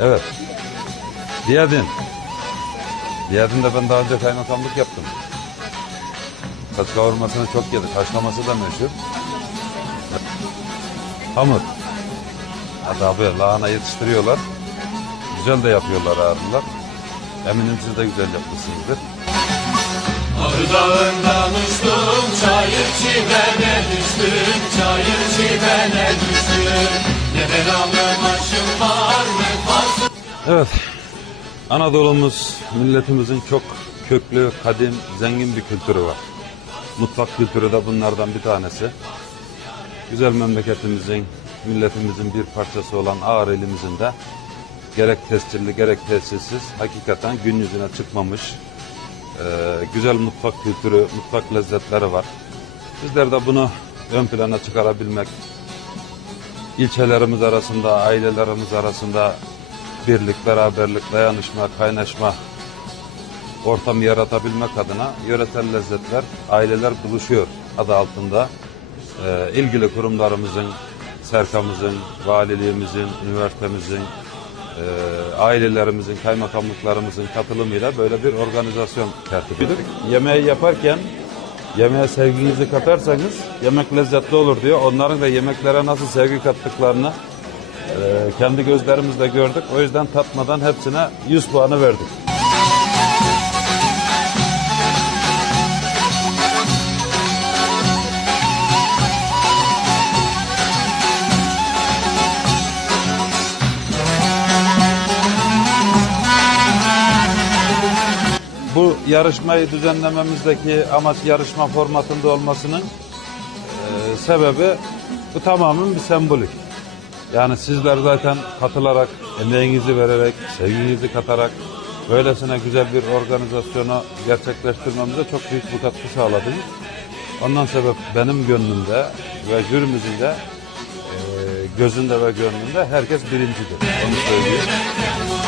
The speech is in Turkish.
Evet. Diyadin. Diyadin'de ben daha önce kaymakamlık yaptım. Saç kavurmasını çok yedik. Haşlaması da meşhur. Hamur. Hadi abi lahana yetiştiriyorlar. Güzel de yapıyorlar ağırlar. Eminim siz de güzel yapmışsınızdır. Ağrı dağından uçtum, çayır çivene düştüm, çayır çivene düştüm. Neden alnım Evet. Anadolu'muz, milletimizin çok köklü, kadim, zengin bir kültürü var. Mutfak kültürü de bunlardan bir tanesi. Güzel memleketimizin, milletimizin bir parçası olan Ağrı ilimizin de gerek tescilli gerek tescilsiz hakikaten gün yüzüne çıkmamış e, güzel mutfak kültürü, mutfak lezzetleri var. Bizler de bunu ön plana çıkarabilmek, ilçelerimiz arasında, ailelerimiz arasında birlik, beraberlik, dayanışma, kaynaşma ortamı yaratabilmek adına yöresel lezzetler, aileler buluşuyor adı altında. Ee, ilgili kurumlarımızın, serkamızın, valiliğimizin, üniversitemizin, e, ailelerimizin, kaymakamlıklarımızın katılımıyla böyle bir organizasyon tertip ettik. Yemeği yaparken yemeğe sevginizi katarsanız yemek lezzetli olur diyor. Onların da yemeklere nasıl sevgi kattıklarını ee, kendi gözlerimizle gördük. O yüzden tatmadan hepsine 100 puanı verdik. Bu yarışmayı düzenlememizdeki amaç yarışma formatında olmasının e, sebebi bu tamamen bir sembolik. Yani sizler zaten katılarak, emeğinizi vererek, sevginizi katarak böylesine güzel bir organizasyonu gerçekleştirmemize çok büyük bir katkı sağladınız. Ondan sebep benim gönlümde ve jürimizin de gözünde ve gönlünde herkes birincidir. Onu söyleyeyim.